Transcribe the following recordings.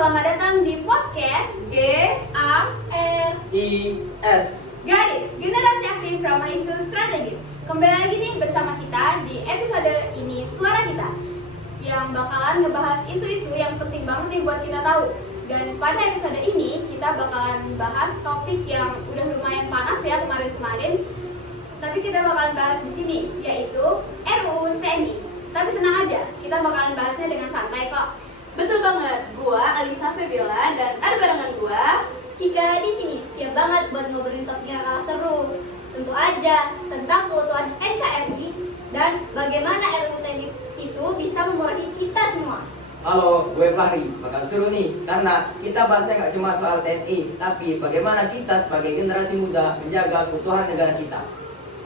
selamat datang di podcast GARIS Garis Generasi Aktif Ramah Isu Strategis. Kembali lagi nih bersama kita di episode ini Suara Kita yang bakalan ngebahas isu-isu yang penting banget nih buat kita tahu. Dan pada episode ini kita bakalan bahas topik yang udah lumayan panas ya kemarin-kemarin. Tapi kita bakalan bahas di sini yaitu RUU TNI. Tapi tenang aja, kita bakalan bahasnya dengan santai kok. Betul banget, gua Alisa Febiola dan ada barengan gua Cika di sini siap banget buat ngobrolin topik yang kalah seru. Tentu aja tentang keutuhan NKRI dan bagaimana RUU TNI itu bisa memurahi kita semua. Halo, gue Fahri. Bakal seru nih, karena kita bahasnya nggak cuma soal TNI, tapi bagaimana kita sebagai generasi muda menjaga keutuhan negara kita.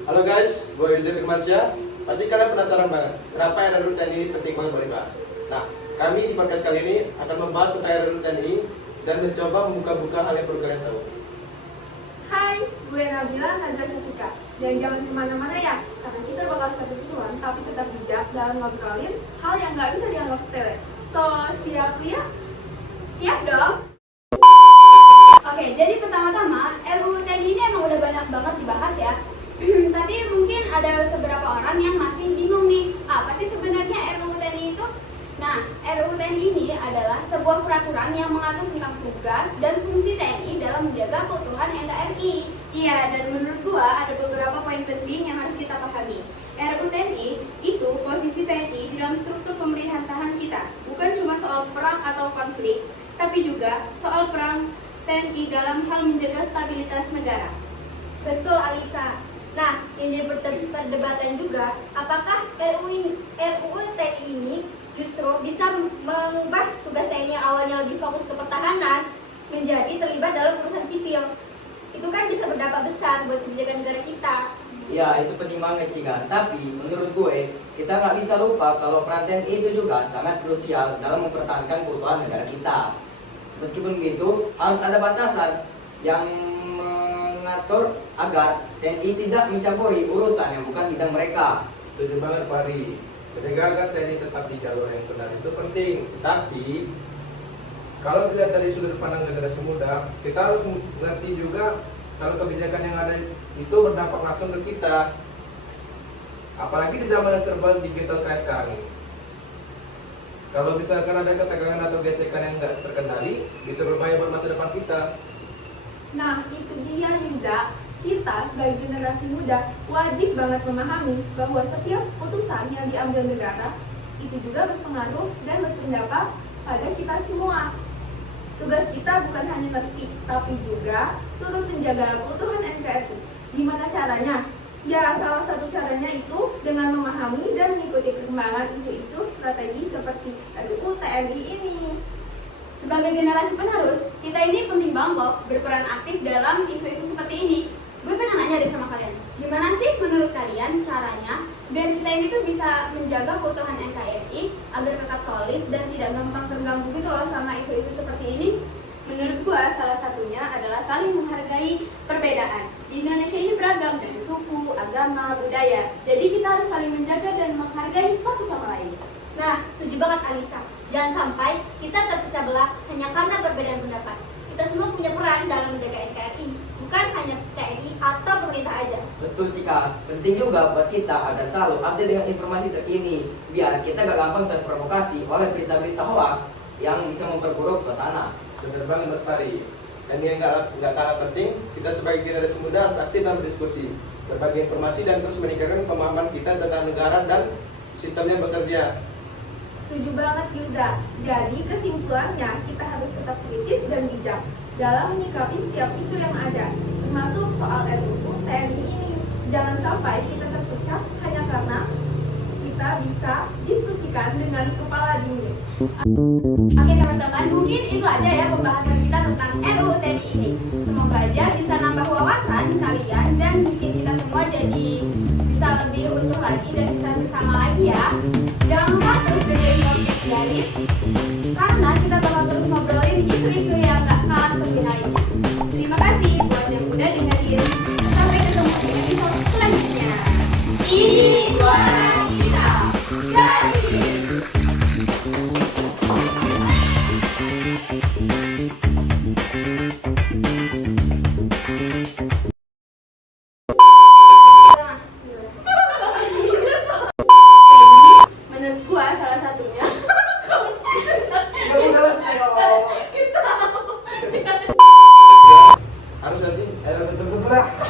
Halo guys, gue Yusuf Firmansyah. Pasti kalian penasaran banget, kenapa RUU TNI ini penting banget buat dibahas. Nah, kami di podcast kali ini akan membahas tentang RUU TNI dan mencoba membuka-buka hal yang perlu kalian tahu. Hai, gue Nabila Nazar Syafiqa. Dan jangan kemana-mana ya, karena kita bakal satu tujuan tapi tetap bijak dalam ngobrolin hal yang nggak bisa dianggap sepele. So, siap ya? Siap dong. Oke, jadi pertama-tama RUU TNI ini emang udah banyak banget dibahas ya. Tapi mungkin ada beberapa orang yang masih bingung nih, apa sih sebenarnya RUU TNI itu? Nah, RUU TNI ini adalah sebuah peraturan yang mengatur tentang tugas dan fungsi TNI dalam menjaga keutuhan NKRI. Iya, dan menurut gua ada beberapa poin penting yang harus kita pahami. RUU TNI itu posisi TNI di dalam struktur pemerintahan kita, bukan cuma soal perang atau konflik, tapi juga soal peran TNI dalam hal menjaga stabilitas negara. Betul Alisa. Nah, yang jadi perdebatan juga, apakah RUU TNI ini justru bisa mengubah tugas TNI yang awalnya lebih fokus ke pertahanan menjadi terlibat dalam urusan sipil. Itu kan bisa berdampak besar buat kebijakan negara kita. Ya, itu penting banget Cika. Tapi menurut gue, kita nggak bisa lupa kalau peran TNI itu juga sangat krusial dalam mempertahankan keutuhan negara kita. Meskipun begitu, harus ada batasan yang mengatur agar TNI tidak mencampuri urusan yang bukan bidang mereka. Setuju banget Pak Ari. Menjaga TNI tetap di jalur yang benar itu penting. Tapi kalau dilihat dari sudut pandang generasi muda, kita harus mengerti juga kalau kebijakan yang ada itu berdampak langsung ke kita. Apalagi di zaman yang serba digital kayak sekarang ini. Kalau misalkan ada ketegangan atau gesekan yang nggak terkendali, bisa berbahaya buat masa depan kita. Nah, itu dia Yuza. Kita sebagai generasi muda wajib banget memahami bahwa setiap putusan yang diambil negara itu juga berpengaruh dan berdampak pada kita semua. Tugas kita bukan hanya ngerti, tapi juga turut menjaga keutuhan NKRI. Gimana caranya? Ya, salah satu caranya itu dengan memahami dan mengikuti perkembangan isu-isu strategi seperti RUU TNI ini. Sebagai generasi penerus, kita ini penting banget loh berperan aktif dalam isu-isu seperti ini. Gue pengen nanya deh sama kalian, gimana sih menurut kalian caranya biar kita ini tuh bisa menjaga keutuhan NKRI agar tetap solid dan tidak gampang terganggu gitu loh sama isu-isu seperti ini? Menurut gua salah satunya adalah saling menghargai perbedaan. Di Indonesia ini beragam dari suku, agama, budaya. Jadi kita harus saling menjaga dan menghargai satu sama lain. Nah, setuju banget Alisa. Jangan sampai kita terpecah belah hanya karena perbedaan pendapat. Kita semua punya peran dalam menjaga NKRI, bukan hanya TNI atau pemerintah aja. Betul Cika, penting juga buat kita agar selalu update dengan informasi terkini, biar kita gak gampang terprovokasi oleh berita-berita hoax yang bisa memperburuk suasana. Benar banget Mas Fahri. Dan yang nggak kalah penting, kita sebagai generasi muda harus aktif dalam berdiskusi, berbagi informasi dan terus meningkatkan pemahaman kita tentang negara dan sistemnya bekerja. Setuju banget Yuza. Jadi kesimpulannya kita harus tetap kritis dan bijak dalam menyikapi setiap isu yang ada, termasuk soal RUU TNI ini. Jangan sampai kita terpecah hanya karena kita bisa diskusikan dengan kepala dingin. Oke teman-teman, mungkin itu aja ya pembahasan kita tentang RUU TNI ini. Semoga aja bisa nambah wawasan kalian dan bikin kita semua jadi bisa lebih utuh lagi dan bisa bersama lagi ya. Jangan lupa terus dengerin podcast Garis, karena kita bakal terus ngobrolin isu-isu yang gak kalah seru lainnya. Terima kasih buat yang udah dengerin. Sampai ketemu di episode selanjutnya. Ini suara kita, Garis. pula.